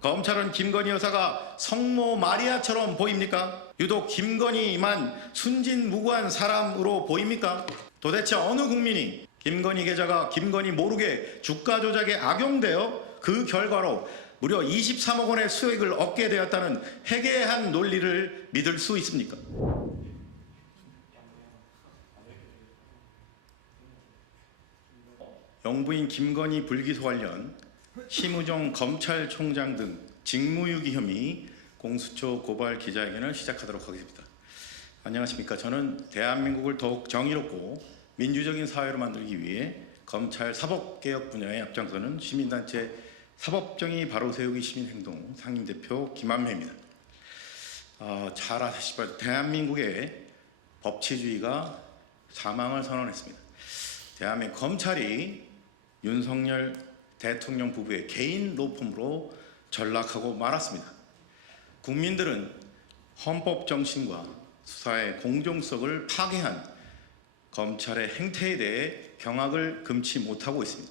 검찰은 김건희 여사가 성모 마리아처럼 보입니까? 유독 김건희만 순진무구한 사람으로 보입니까? 도대체 어느 국민이 김건희 계좌가 김건희 모르게 주가 조작에 악용되어 그 결과로 무려 23억 원의 수익을 얻게 되었다는 해괴한 논리를 믿을 수 있습니까? 영부인 김건희 불기소 관련 심우정 검찰총장 등 직무유기 혐의 공수처 고발 기자회견을 시작하도록 하겠습니다. 안녕하십니까. 저는 대한민국을 더욱 정의롭고 민주적인 사회로 만들기 위해 검찰 사법개혁 분야에 앞장서는 시민단체 사법정의 바로 세우기 시민행동 상임대표 김한배입니다. 잘 아시다시피 대한민국의 법치주의가 사망을 선언했습니다. 대한민국 검찰이 윤석열 대통령 부부의 개인 로펌으로 전락하고 말았습니다. 국민들은 헌법 정신과 수사의 공정성을 파괴한 검찰의 행태에 대해 경악을 금치 못하고 있습니다.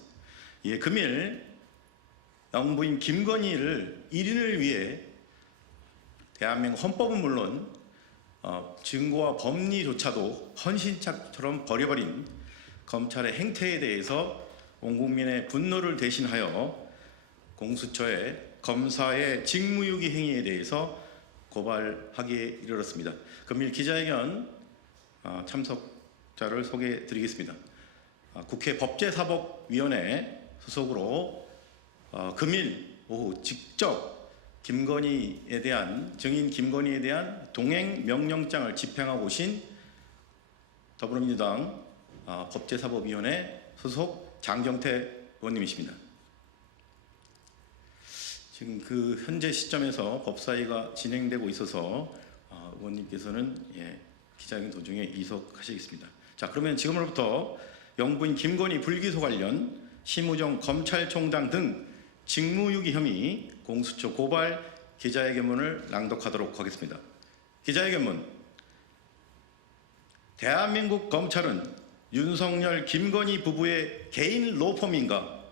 예, 금일 영부인 김건희를 1인을 위해 대한민국 헌법은 물론 증거와 법리조차도 헌신처럼 버려버린 검찰의 행태에 대해서 온 국민의 분노를 대신하여 공수처의 검사의 직무유기 행위에 대해서 고발하기에 이르렀습니다. 금일 기자회견 참석자를 소개해 드리겠습니다. 국회 법제사법위원회 소속으로 금일 오후 직접 김건희에 대한 증인 김건희에 대한 동행 명령장을 집행하고 오신 더불어민주당 법제사법위원회 소속 장경태 의원님이십니다. 지금 그 현재 시점에서 법사위가 진행되고 있어서 의원님께서는 기자회견 도중에 이석하시겠습니다. 자, 그러면 지금으로부터 영부인 김건희 불기소 관련 심우정 검찰총장 등 직무유기 혐의 공수처 고발 기자회견문을 낭독하도록 하겠습니다. 기자회견문. 대한민국 검찰은 윤석열 김건희 부부의 개인 로펌인가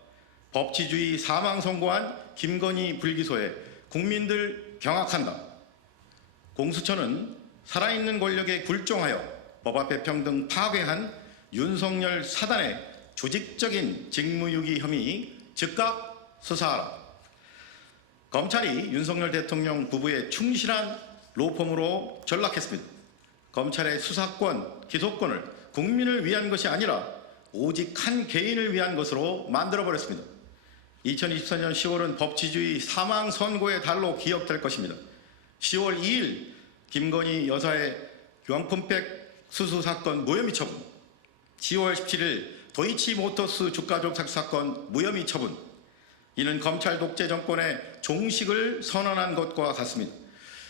법치주의 사망 선고한 김건희 불기소에 국민들 경악한다. 공수처는 살아있는 권력에 굴종하여 법 앞의 평등 파괴한 윤석열 사단의 조직적인 직무유기 혐의 즉각 수사하라. 검찰이 윤석열 대통령 부부의 충실한 로펌으로 전락했습니다. 검찰의 수사권, 기소권을 국민을 위한 것이 아니라 오직 한 개인을 위한 것으로 만들어버렸습니다. 2024년 10월은 법치주의 사망 선고의 달로 기억될 것입니다. 10월 2일 김건희 여사의 교환품백 수수 사건 무혐의 처분, 10월 17일 도이치모터스 주가 조작 사건 무혐의 처분, 이는 검찰 독재 정권의 종식을 선언한 것과 같습니다.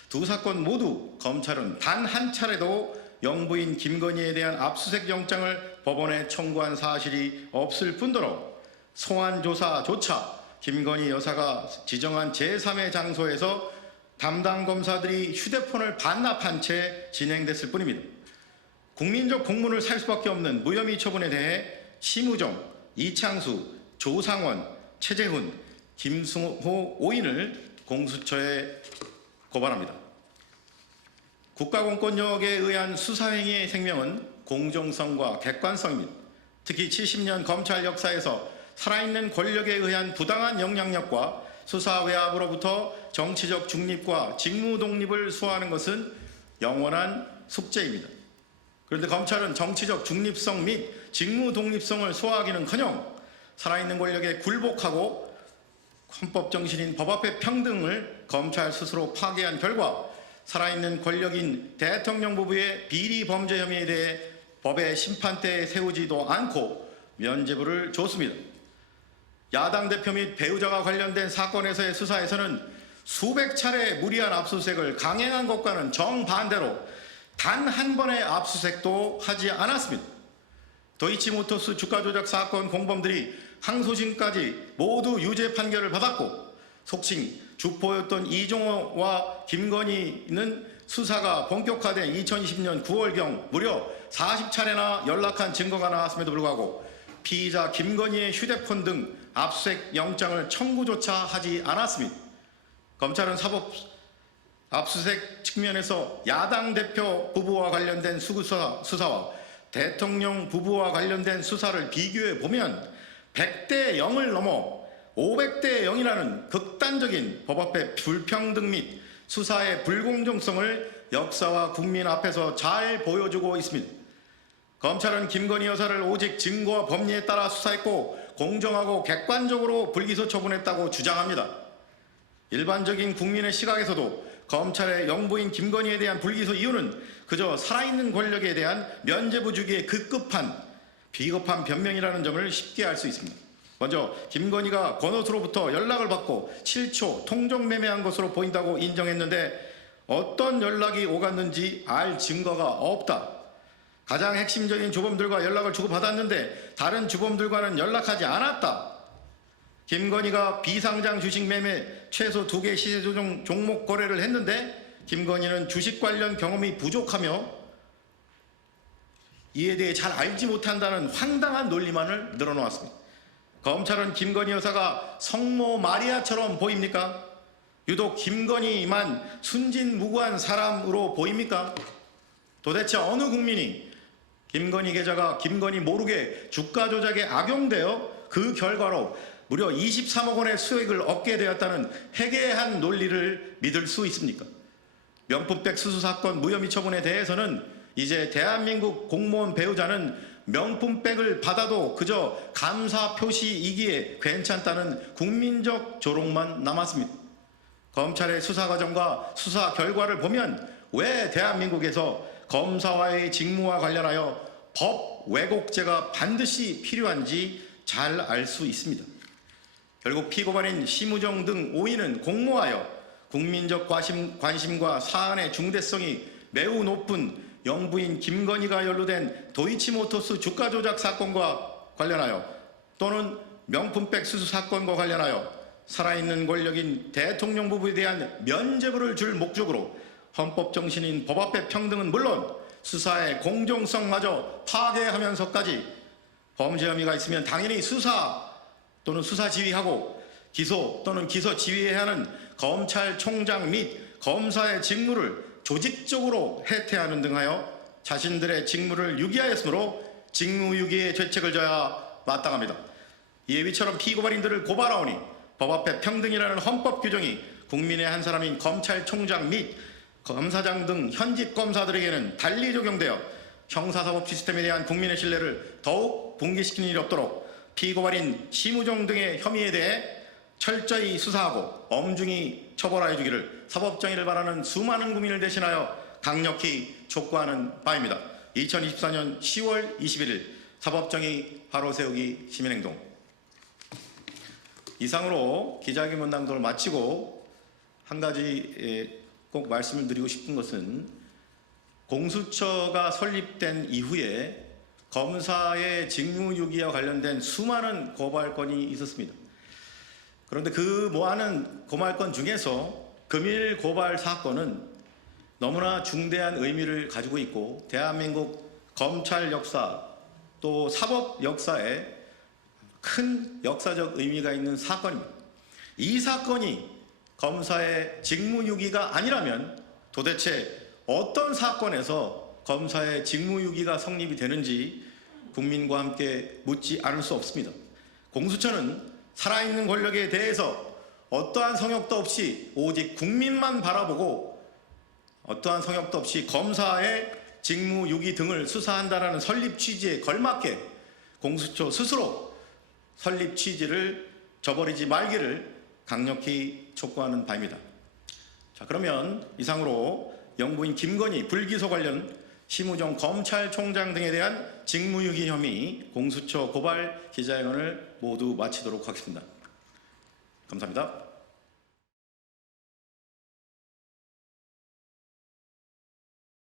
두 사건 모두 검찰은 단 한 차례도 영부인 김건희에 대한 압수수색 영장을 법원에 청구한 사실이 없을 뿐더러 소환조사조차 김건희 여사가 지정한 제3의 장소에서 담당 검사들이 휴대폰을 반납한 채 진행됐을 뿐입니다. 국민적 공문을 살 수밖에 없는 무혐의 처분에 대해 심우정, 이창수, 조상원, 최재훈, 김승호 5인을 공수처에 고발합니다. 국가공권력에 의한 수사행위의 생명은 공정성과 객관성입니다. 특히 70년 검찰 역사에서 살아있는 권력에 의한 부당한 영향력과 수사 외압으로부터 정치적 중립과 직무 독립을 수호하는 것은 영원한 숙제입니다. 그런데 검찰은 정치적 중립성 및 직무 독립성을 수호하기는커녕 살아있는 권력에 굴복하고 헌법 정신인 법 앞의 평등을 검찰 스스로 파괴한 결과 살아있는 권력인 대통령 부부의 비리 범죄 혐의에 대해 법의 심판대에 세우지도 않고 면죄부를 줬습니다. 야당 대표 및 배우자가 관련된 사건에서의 수사에서는 수백 차례 무리한 압수수색을 강행한 것과는 정반대로 단 한 번의 압수수색도 하지 않았습니다. 도이치모터스 주가 조작 사건 공범들이 항소심까지 모두 유죄 판결을 받았고 속칭 주포였던 이종호와 김건희는 수사가 본격화된 2020년 9월경 무려 40차례나 연락한 증거가 나왔음에도 불구하고 피의자 김건희의 휴대폰 등 압수수색 영장을 청구조차 하지 않았습니다. 검찰은 사법 압수수색 측면에서 야당 대표 부부와 관련된 수사와 대통령 부부와 관련된 수사를 비교해 보면 100대 0을 넘어 500대 0이라는 극단적인 법 앞의 불평등 및 수사의 불공정성을 역사와 국민 앞에서 잘 보여주고 있습니다. 검찰은 김건희 여사를 오직 증거와 법리에 따라 수사했고 공정하고 객관적으로 불기소 처분했다고 주장합니다. 일반적인 국민의 시각에서도 검찰의 영부인 김건희에 대한 불기소 이유는 그저 살아있는 권력에 대한 면죄부 주기의 급급한 비겁한 변명이라는 점을 쉽게 알 수 있습니다. 먼저 김건희가 권오수로부터 연락을 받고 7초 통정매매한 것으로 보인다고 인정했는데 어떤 연락이 오갔는지 알 증거가 없다. 가장 핵심적인 주범들과 연락을 주고받았는데 다른 주범들과는 연락하지 않았다. 김건희가 비상장 주식 매매 최소 2개 시세조정 종목 거래를 했는데 김건희는 주식 관련 경험이 부족하며 이에 대해 잘 알지 못한다는 황당한 논리만을 늘어놓았습니다. 검찰은 김건희 여사가 성모 마리아처럼 보입니까? 유독 김건희만 순진무구한 사람으로 보입니까? 도대체 어느 국민이 김건희 계좌가 김건희 모르게 주가 조작에 악용되어 그 결과로 무려 23억 원의 수익을 얻게 되었다는 해괴한 논리를 믿을 수 있습니까? 명품백 수수 사건 무혐의 처분에 대해서는 이제 대한민국 공무원 배우자는 명품백을 받아도 그저 감사 표시이기에 괜찮다는 국민적 조롱만 남았습니다. 검찰의 수사 과정과 수사 결과를 보면 왜 대한민국에서 검사와의 직무와 관련하여 법 왜곡죄가 반드시 필요한지 잘 알 수 있습니다. 결국 피고반인 심우정 등 5인은 공모하여 국민적 관심과 사안의 중대성이 매우 높은 영부인 김건희가 연루된 도이치모터스 주가 조작 사건과 관련하여 또는 명품백 수수 사건과 관련하여 살아있는 권력인 대통령 부부에 대한 면죄부를 줄 목적으로 헌법 정신인 법 앞의 평등은 물론 수사의 공정성마저 파괴하면서까지 범죄 혐의가 있으면 당연히 수사 또는 수사 지휘하고 기소 또는 기소 지휘해야 하는 검찰총장 및 검사의 직무를 조직적으로 해태하는 등 하여 자신들의 직무를 유기하였으므로 직무유기의 죄책을 져야 마땅합니다. 이에 위처럼 피고발인들을 고발하오니 법 앞에 평등이라는 헌법 규정이 국민의 한 사람인 검찰총장 및 검사장 등 현직 검사들에게는 달리 적용되어 형사사법 시스템에 대한 국민의 신뢰를 더욱 붕괴시키는 일이 없도록 피고발인 심우정 등의 혐의에 대해 철저히 수사하고 엄중히 처벌하여 주기를 사법정의를 바라는 수많은 국민을 대신하여 강력히 촉구하는 바입니다. 2024년 10월 21일 사법정의 바로 세우기 시민행동. 이상으로 기자회견 낭독을 마치고 한 가지 꼭 말씀을 드리고 싶은 것은 공수처가 설립된 이후에 검사의 직무유기와 관련된 수많은 고발건이 있었습니다. 그런데 그 많은 고발건 중에서 금일 고발 사건은 너무나 중대한 의미를 가지고 있고 대한민국 검찰 역사 또 사법 역사에 큰 역사적 의미가 있는 사건입니다. 이 사건이 검사의 직무유기가 아니라면 도대체 어떤 사건에서 검사의 직무유기가 성립이 되는지 국민과 함께 묻지 않을 수 없습니다. 공수처는 살아있는 권력에 대해서 어떠한 성역도 없이 오직 국민만 바라보고 어떠한 성역도 없이 검사의 직무유기 등을 수사한다는 설립 취지에 걸맞게 공수처 스스로 설립 취지를 저버리지 말기를 강력히 촉구하는 바입니다. 자, 그러면 이상으로 영부인 김건희 불기소 관련 심우정 검찰총장 등에 대한 직무유기 혐의 공수처 고발 기자회견을 모두 마치도록 하겠습니다. 감사합니다.